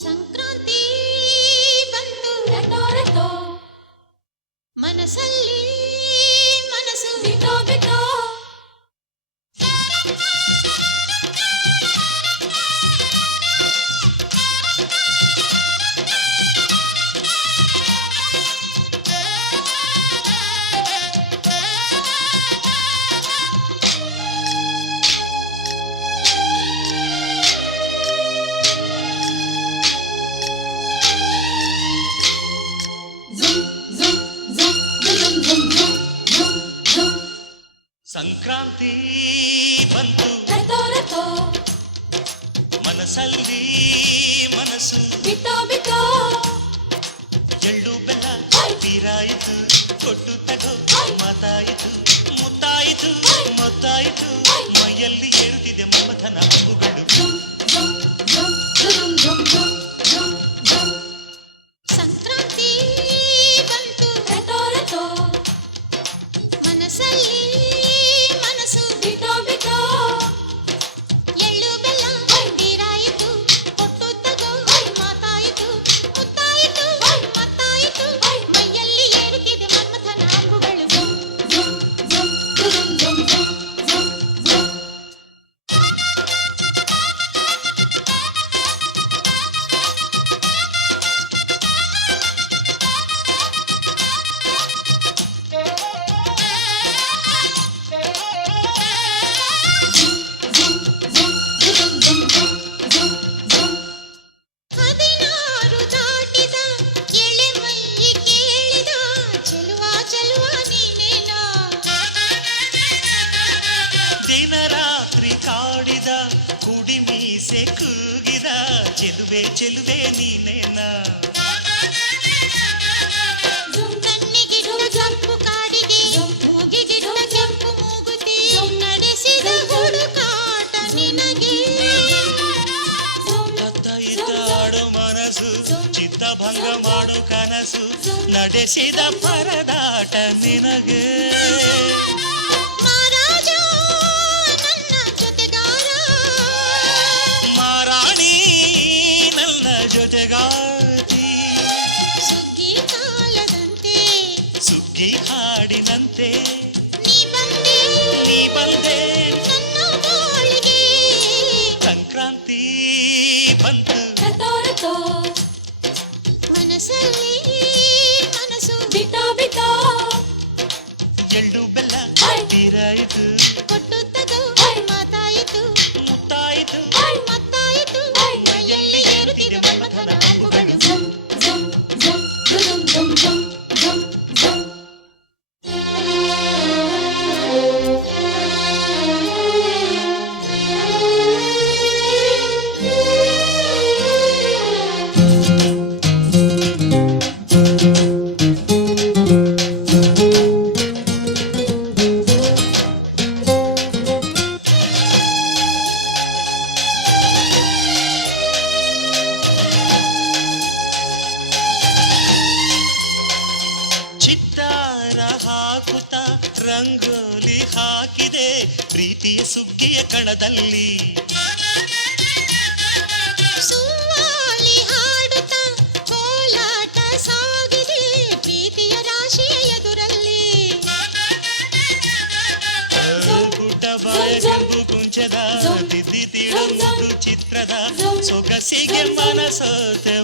ಸಂಕ್ರಾಂತಿ ಬಂತು ರಟೋ ರಟೋ ಮನಸ್ಸಲ್ಲಿ ಮನಸ್ಸು ಬಿಟೋ ಬಿಟೋ ಸಂಕ್ರಾಂತಿ ಬಂತು ರಟೋ ರಟೋ ಮನಸ್ಸಲ್ಲಿ ಮನಸ್ಸು ಬಿಟೋ ಬಿಟೋ ಎಳ್ಳು ಬೆಲ್ಲ ತೀರಾಯಿತು ಕೊಟ್ಟು ತಗೋ ಮಾತಾಯಿತು ಮುತ್ತಾಯಿತು ಮೊತ್ತಾಯಿತು ಮೈಯಲ್ಲಿ ಏರುತ್ತಿದೆ ಮಮಥನ ಹಬ್ಬುಗಳು ಸಂಕ್ರಾಂತಿ ಬಂತು ರಟೋ ರಟೋ ಮನಸ್ಸಲ್ಲಿ ಮನಸ್ಸು ಬಿಟೋ ಬಿಟೋ ಎಳ್ಳು ಬೆಲ್ಲ ತೀರಾಯಿತು ಕೊಟ್ಟು ತಗೋ ಮಾತಾಯಿತು ಮುತ್ತಾಯಿತು ಮತ್ತಾಯಿತು ಮೈಯಲ್ಲಿ ಏರುತ್ತಿದೆ ಮನ್ಮಥನ ಅಂಬುಗಳು ಹದಿನಾರು ದಾಟಿದ ಎಳೆ ಮೈ ಕೇಳಿದ ಚೆಲುವ ಚೆಲುವ ನೀನೇನಾ ದಿನ ರಾತ್ರಿ ಕಾಡಿದ ಕುಡಿ ಮೀಸೆ ಕೂಗಿದ ಚೆಲುವೆ ಚೆಲುವೆ ನೀನೇನ ಕಣ್ಣಿಗಿಡುವ ಕೆಂಪು ಕಾಡಿಗೆ ಮೂಗಿಗಿಡುವ ಕೆಂಪು ಮೂಗುತಿ ನಡೆಸಿದ ಹುಡುಕಾಟ ನಿನಗೆ ಅತ್ತ ಇತ್ತ ಆಡೋ ಮನಸ್ಸು ಚಿತ್ತಭಂಗ ಮಾಡೋ ಕನಸು ನಡೆಸಿದ ಪರದಾಟ ನಿನಗೆ ಮಹಾರಾಜ ನನ್ನ ಜೊತೆಗಾರ ಮಾರಾಣಿ ನನ್ನ ಜೊತೆಗಾತಿ ಸುಗ್ಗಿ ಕಾಲದಂತೆ ಸುಗ್ಗಿ ಹಾಡಿನಂತೆ ನೀ ಬಂದೆ ನೀ ಬಂದೆ ನನ್ನ ಬಾಳಿಗೆ ಸಂಕ್ರಾಂತಿ ಬಂತು ರಟೋ ರಟೋ ಮನಸ್ಸಲ್ಲಿ ಮನಸ್ಸು ಬಿಟೋ ಬಿಟೋ ಎಳ್ಳು ಬೆಲ್ಲ ತೀರಾಯಿತು ಕೊಟ್ಟು ತಗೋ ಮಾತಾಯಿತು ಮುತ್ತಾಯಿತು ಮತ್ತಾಯಿತು ಮೈಯಲ್ಲಿ ಏರುತ್ತಿದೆ ಮನ್ಮಥನ ಅಂಬುಗಳು ಚಿತ್ತಾರ ಹಾಕುತ್ತ ರಂಗೋಲಿ ಹಾಕಿದೆ ಪ್ರೀತಿಯ ಸುಗ್ಗಿಯ ಕಣದಲ್ಲಿ ಸುವಾಲಿ ಹಾಡುತ್ತ ಕೋಲಾಟ ಸಾಗಿದೆ ಪ್ರೀತಿಯ ರಾಶಿಯ ಎದುರಲ್ಲಿ ಗುಡ್ಡ ಬಾಯ ಕೆಂಪು ಕುಂಚದ ತಿದ್ದಿ ತೀಡು ಚಿತ್ರದ ಸೊಗಸಿಗೆ ಮನಸೋತೆ